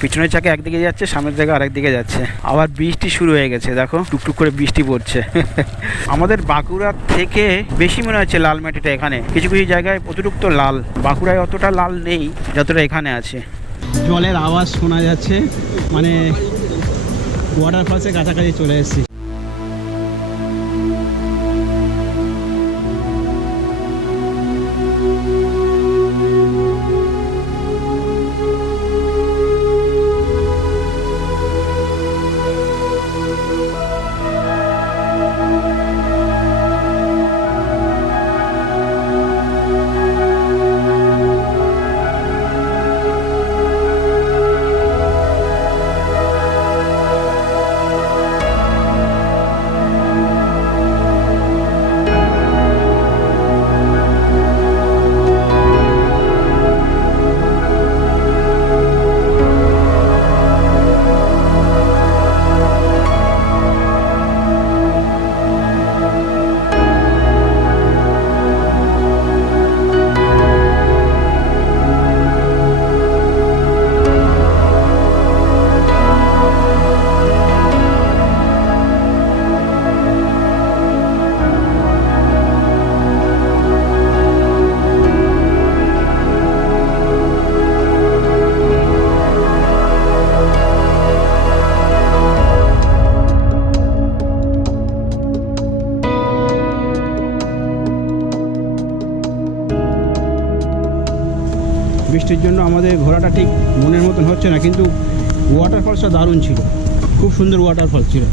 পিছনের চাকা একদিকে যাচ্ছে, সামনের চাকা আরেক দিকে যাচ্ছে। আবার বৃষ্টি শুরু হয়ে গেছে, দেখো টুকটুক করে বৃষ্টি পড়ছে। আমাদের বাঁকুড়ার থেকে বেশি মনে হচ্ছে লাল মাটিটা এখানে, কিছু কিছু জায়গায় অতিরিক্ত লাল। বাঁকুড়ায় অতটা লাল নেই যতটা এখানে আছে। জলের আওয়াজ শোনা যাচ্ছে, মানে ওয়াটারফলসের কাছাকাছি চলে এসেছি। বৃষ্টির জন্য আমাদের ঘোরাটা ঠিক মনের মতন হচ্ছে না, কিন্তু ওয়াটারফলসটা দারুণ ছিল, খুব সুন্দর ওয়াটারফল ছিল।